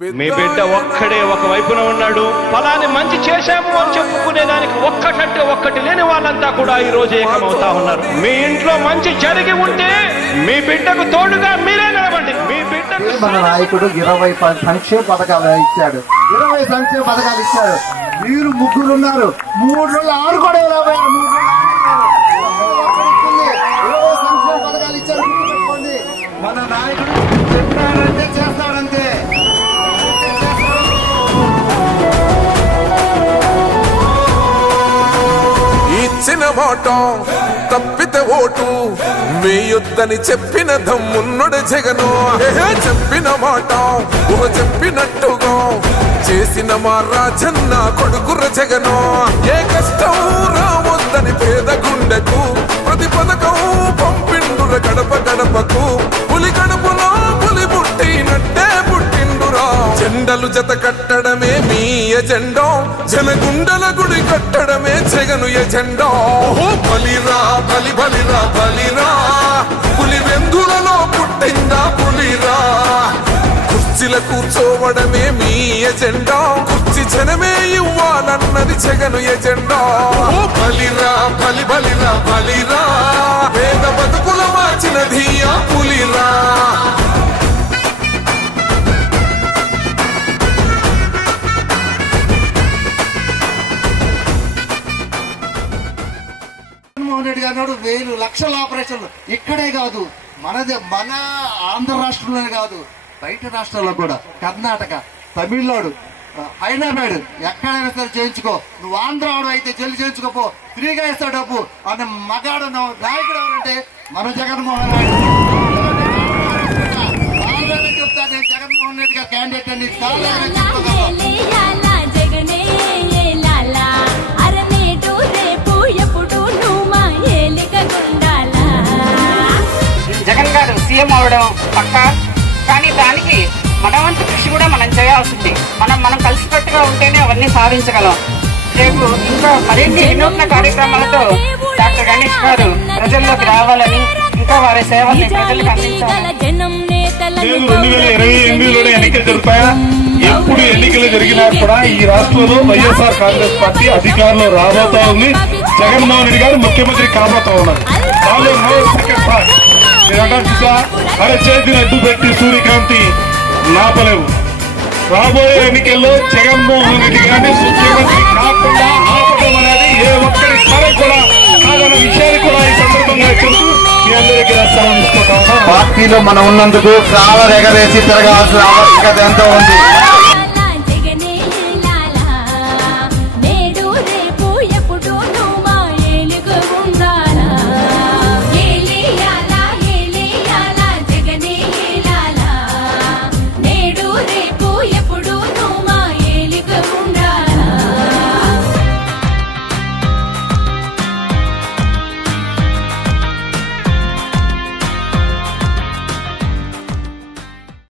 మీ బిడ్డ ఒక్కడే ఒక వైపున ఉన్నాడు. ఫలాని మంచి చేశాము అని చెప్పుకునేదానికి ఒక్కటంటే ఒక్కటి లేని వాళ్ళంతా కూడా ఈ రోజు ఏకమవుతా ఉన్నారు. మీ ఇంట్లో మంచి జరిగి ఉంటే మీ బిడ్డకు తోడుగా మీరే నిలబండి. మీ బిడ్డకు మన నాయకుడు 20 సంక్షేమ పథకాలు ఇచ్చాడు. 20 సంక్షేమ పథకాలు ఇచ్చాడు. మీరు ముగ్గురు ఉన్నారు. 3 రోజులు ఆడుకోవడం 20 సంక్షేమ పథకాలు ఇచ్చారు. మన నాయకుడు చెప్పాడంటే చేస్తాడంతే. ఇచ్చిన మాట తప్పితే ఓటు వేయొద్దని చెప్పిన దమ్మున్నడు జగను. చెప్పిన మాట చెప్పినట్టుగా చేసిన మా రాజన్న కొడుకుర జగను. ఏ కష్టం రావద్దని పేద గుండెకు ప్రతి పథకం పంపిండుర గడప గడపకు. పులి గడపలో పులి పుట్టినట్టే పుట్టిండురా. జెండలు జత కట్టడమే మీ ఎజెండా. జనగుండల గుడి కట్టడమే జగను ఎజెండా. బలిరా బలి బలిరా బలిరా. పులి వెందులలో పుట్టిందా పులిరా. కుర్చీల కూర్చోవడమే మీ ఎజెండా. కుర్చీ జనమే ఇవ్వాలన్నది జగను ఎజెండా. బలిరా బలి బలిరా బలిరా. పేద బతుకుల మార్చినది ఆ పులిరా. జగన్మోహన్ రెడ్డి గారు 1000 లక్షల ఆపరేషన్లు ఇక్కడే కాదు, మన ఆంధ్ర రాష్ట్రంలోనే కాదు, బయట రాష్ట్రాల్లో కూడా, కర్ణాటక, తమిళనాడు, హైదరాబాద్ ఎక్కడైనా సరే చేయించుకో. నువ్వు ఆంధ్రాడు అయితే జల్లి చేయించుకోపో, ఫ్రీగా ఇస్తాడు డబ్బు అన్న మగాడు నాయకుడు ఎవరంటే మన జగన్మోహన్ రెడ్డి. చెప్తా నేను జగన్మోహన్ రెడ్డి గారు క్యాండిడేట్ అని జగన్ గారు సీఎం అవడం పక్కా, కానీ దానికి మన వంతు కృషి కూడా మనం చేయాల్సింది. మనం కలిసికట్టుగా ఉంటేనే అవన్నీ సాధించగలం. రేపు ఇంకా మరిన్ని వినూత్న కార్యక్రమాలతో డాక్టర్ గణేష్ గారు ప్రజల్లోకి రావాలని, ఇంకా వారి సేవల్ని ప్రజలకు అందించాలని. 2028లోనే ఎన్నికలు జరుగుతాయా? ఎప్పుడు ఎన్నికలు జరిగినా కూడా ఈ రాష్ట్రంలో వైఎస్ఆర్ కాంగ్రెస్ పార్టీ అధికారంలో రాబోతా ఉంది. జగన్మోహన్ రెడ్డి గారు ముఖ్యమంత్రి కాబోతా ఉన్నారు. చేతిని అడ్డు పెట్టి సూర్యకాంతి నాపలేవు. రాబోయే ఎన్నికల్లో జగన్మోహన్ రెడ్డి గారిని ముఖ్యమంత్రి కాకుండా ఆపడం అనేది ఏ ఒక్కరి సరే కూడా కాదన్న విషయాన్ని కూడా ఈ సందర్భంగా చెబుతూ మీ అందరికీ సెలవు తీసుకుంటా ఉన్నాం. పార్టీలో మనం ఉన్నందుకు కాలర్ ఎగరేసి తిరగాల్సిన ఆవశ్యకత ఎంతో ఉంది.